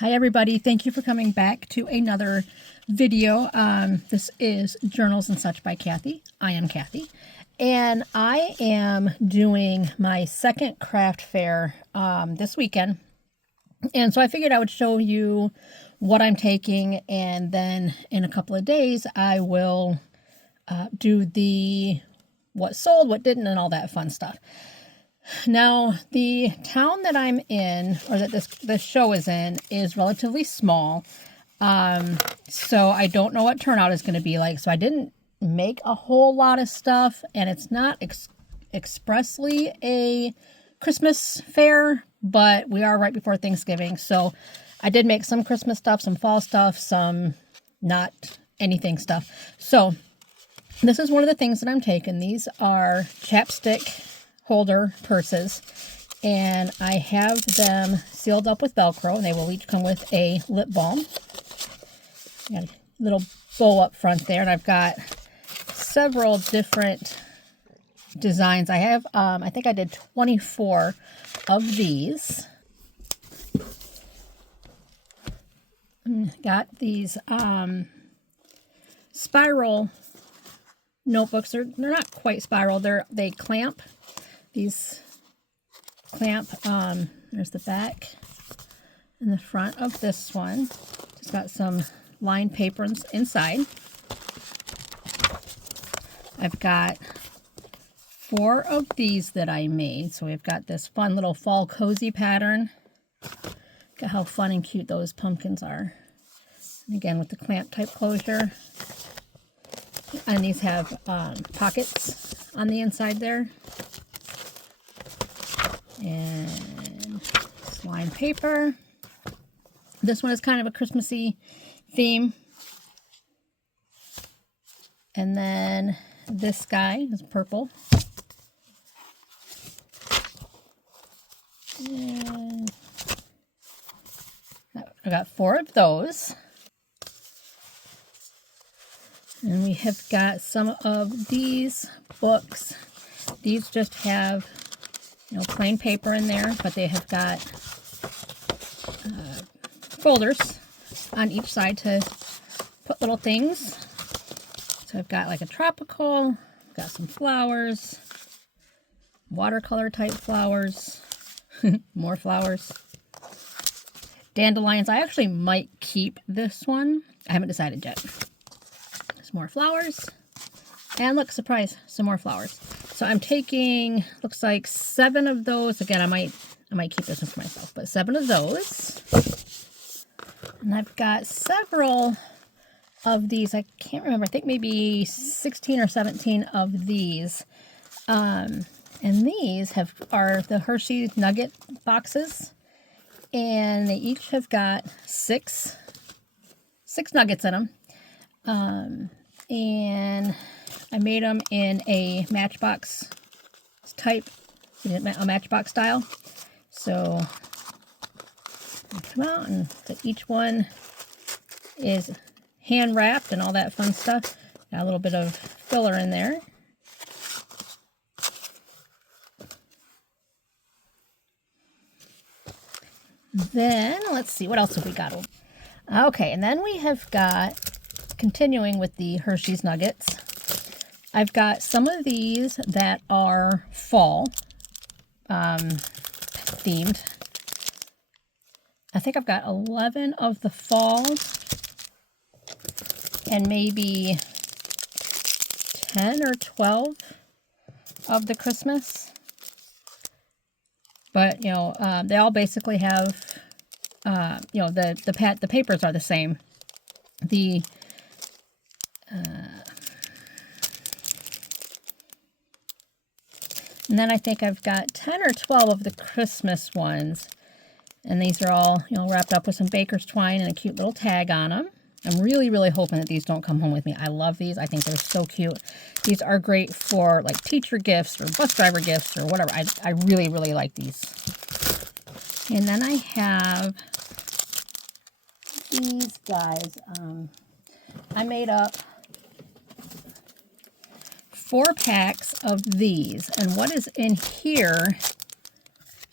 Hi everybody, thank you for coming back to another video. This is Journals and Such by Kathy. I am Kathy, and I am doing my second craft fair this weekend. And so I figured I would show you what I'm taking, and then in a couple of days I will do the what sold, what didn't, and all that fun stuff. Now, the town that I'm in, or that this show is in, is relatively small. So I don't know what turnout is going to be like. So I didn't make a whole lot of stuff, and it's not expressly a Christmas fair, but we are right before Thanksgiving. So I did make some Christmas stuff, some fall stuff, some not anything stuff. So this is one of the things that I'm taking. These are chapstick holder purses, and I have them sealed up with Velcro, and they will each come with a lip balm. Got a little bow up front there, and I've got several different designs. I have, I think I did 24 of these. Got these spiral notebooks. They're not quite spiral. They clamp. These clamp, there's the back and the front of this one. Just got some lined paper inside. I've got 4 of these that I made. So we've got this fun little fall cozy pattern. Look at how fun and cute those pumpkins are. And again, with the clamp type closure. And these have pockets on the inside there. And lined paper. This one is kind of a Christmassy theme. And then this guy is purple. And I got 4 of those. And we have got some of these books. These just have, plain paper in there, but they have got folders on each side to put little things. So I've got like a tropical, got some flowers, watercolor type flowers, more flowers, dandelions. I actually might keep this one. I haven't decided yet. There's more flowers. And look, surprise, some more flowers. So I'm taking, looks like 7 of those. Again, I might keep this one for myself, but 7 of those. And I've got several of these. I can't remember. I think maybe 16 or 17 of these. And these are the Hershey Nugget boxes. And they each have got 6 nuggets in them. And I made them in a Matchbox type, a Matchbox style. So they come out, and each one is hand wrapped and all that fun stuff. Got a little bit of filler in there. Then let's see, what else have we got? Okay, and then we have got, continuing with the Hershey's Nuggets, I've got some of these that are fall themed. I think I've got 11 of the fall and maybe 10 or 12 of the Christmas. But, they all basically have, the papers are the same. And then I think I've got 10 or 12 of the Christmas ones. And these are all, wrapped up with some baker's twine and a cute little tag on them. I'm really, really hoping that these don't come home with me. I love these. I think they're so cute. These are great for like teacher gifts or bus driver gifts or whatever. I really, really like these. And then I have these guys. I made up 4 packs of these, and what is in here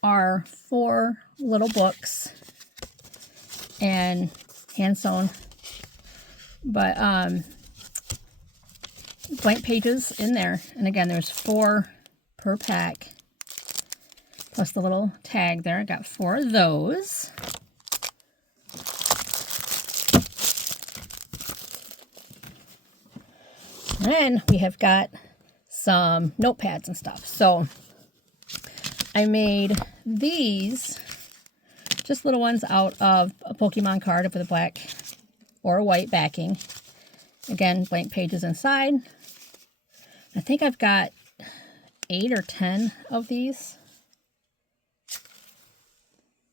are 4 little books and hand sewn. But blank pages in there. And again, there's 4 per pack. Plus the little tag there. I got 4 of those. And we have got some notepads and stuff. So I made these, just little ones out of a Pokemon card with a black or a white backing. Again, blank pages inside. I think I've got 8 or 10 of these.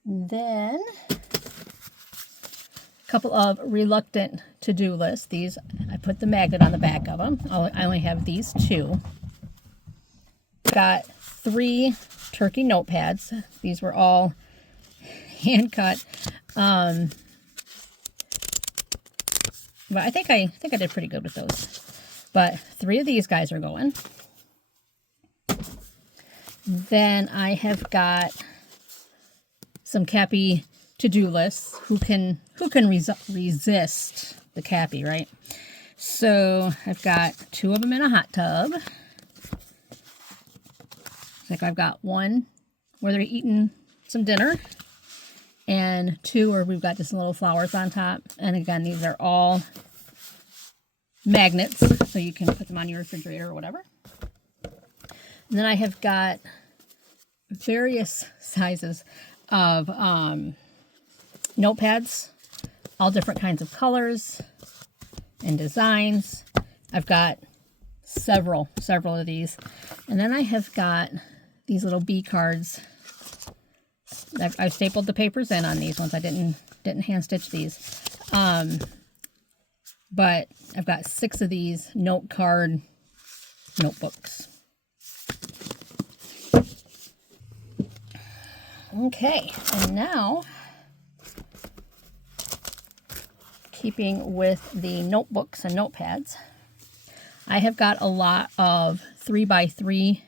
And then a couple of reluctant to-do lists. These, I put the magnet on the back of them. I only have these 2. Got 3 turkey notepads. These were all hand cut. But I think I did pretty good with those. But 3 of these guys are going. Then I have got some Cappy to-do lists. Who can resist the Cappy, right? So I've got 2 of them in a hot tub. Like I've got 1 where they're eating some dinner, and 2 where we've got just little flowers on top. And again, these are all magnets, so you can put them on your refrigerator or whatever. And then I have got various sizes of notepads, all different kinds of colors and designs. I've got several of these. And then I have got these little bee cards. I've stapled the papers in on these ones. I didn't hand stitch these. But I've got 6 of these note card notebooks. Okay, and now, keeping with the notebooks and notepads, I have got a lot of 3x3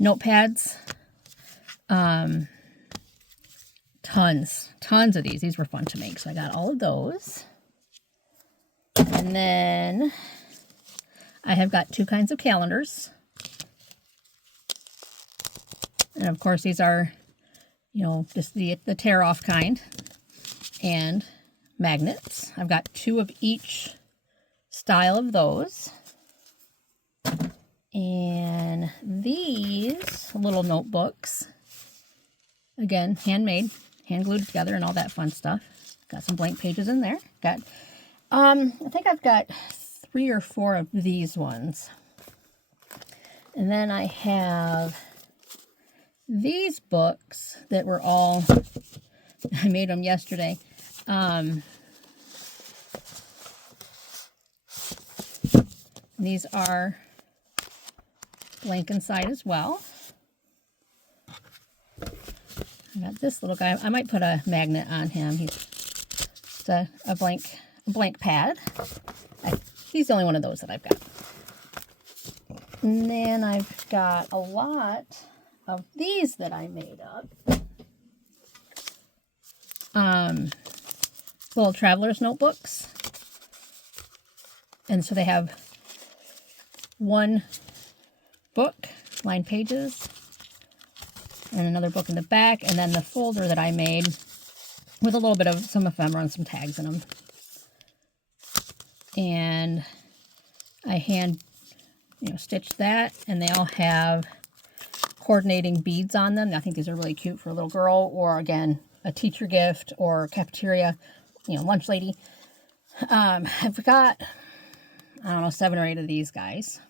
notepads. Tons of these. These were fun to make, so I got all of those. And then I have got 2 kinds of calendars. And of course these are, you know, just the tear-off kind. And magnets. I've got 2 of each style of those. And these little notebooks, again, handmade, hand glued together and all that fun stuff. Got some blank pages in there. Got, I think I've got 3 or 4 of these ones. And then I have these books that were all, I made them yesterday. These are blank inside as well. I got this little guy. I might put a magnet on him. He's just a blank pad. He's the only one of those that I've got. And then I've got a lot of these that I made up. Little traveler's notebooks. And so they have 1 book, lined pages, and another book in the back, and then the folder that I made with a little bit of some ephemera and some tags in them. And I hand, stitched that, and they all have coordinating beads on them. I think these are really cute for a little girl, or again, a teacher gift, or cafeteria, lunch lady. I've got, 7 or 8 of these guys.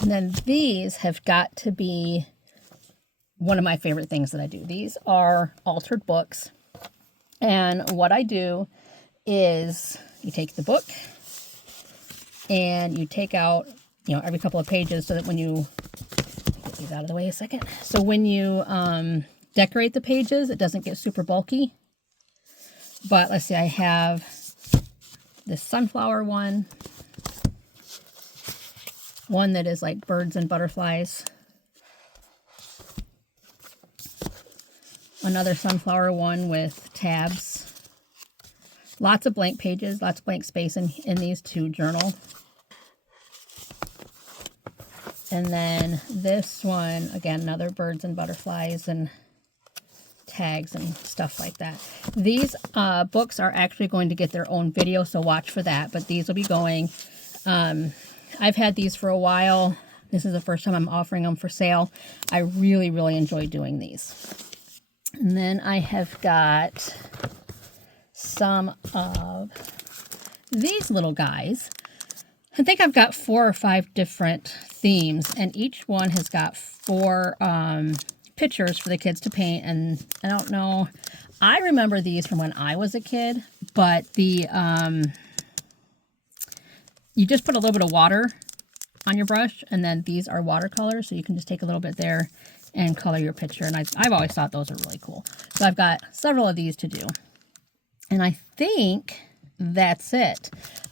And then these have got to be one of my favorite things that I do. These are altered books. And what I do is you take the book and you take out, every couple of pages so that when you, get these out of the way a second. So when you decorate the pages, it doesn't get super bulky. But let's see, I have this sunflower one that is like birds and butterflies. Another sunflower one with tabs. Lots of blank pages, lots of blank space in these to journal. And then this one, again, another birds and butterflies and tags and stuff like that. These books are actually going to get their own video, so watch for that. But these will be going. I've had these for a while. This is the first time I'm offering them for sale. I really, really enjoy doing these. And then I have got some of these little guys. I think I've got 4 or 5 different themes, and each one has got 4 pictures for the kids to paint. And I don't know, I remember these from when I was a kid, but the you just put a little bit of water on your brush, and then these are watercolors, so you can just take a little bit there and color your picture. And I've always thought those are really cool. So I've got several of these to do. And I think that's it.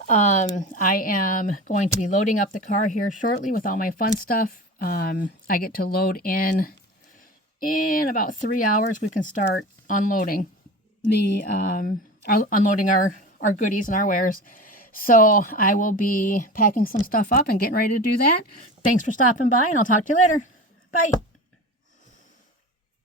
I am going to be loading up the car here shortly with all my fun stuff. I get to load in about 3 hours. We can start unloading unloading our goodies and our wares. So I will be packing some stuff up and getting ready to do that. Thanks for stopping by, and I'll talk to you later. Bye.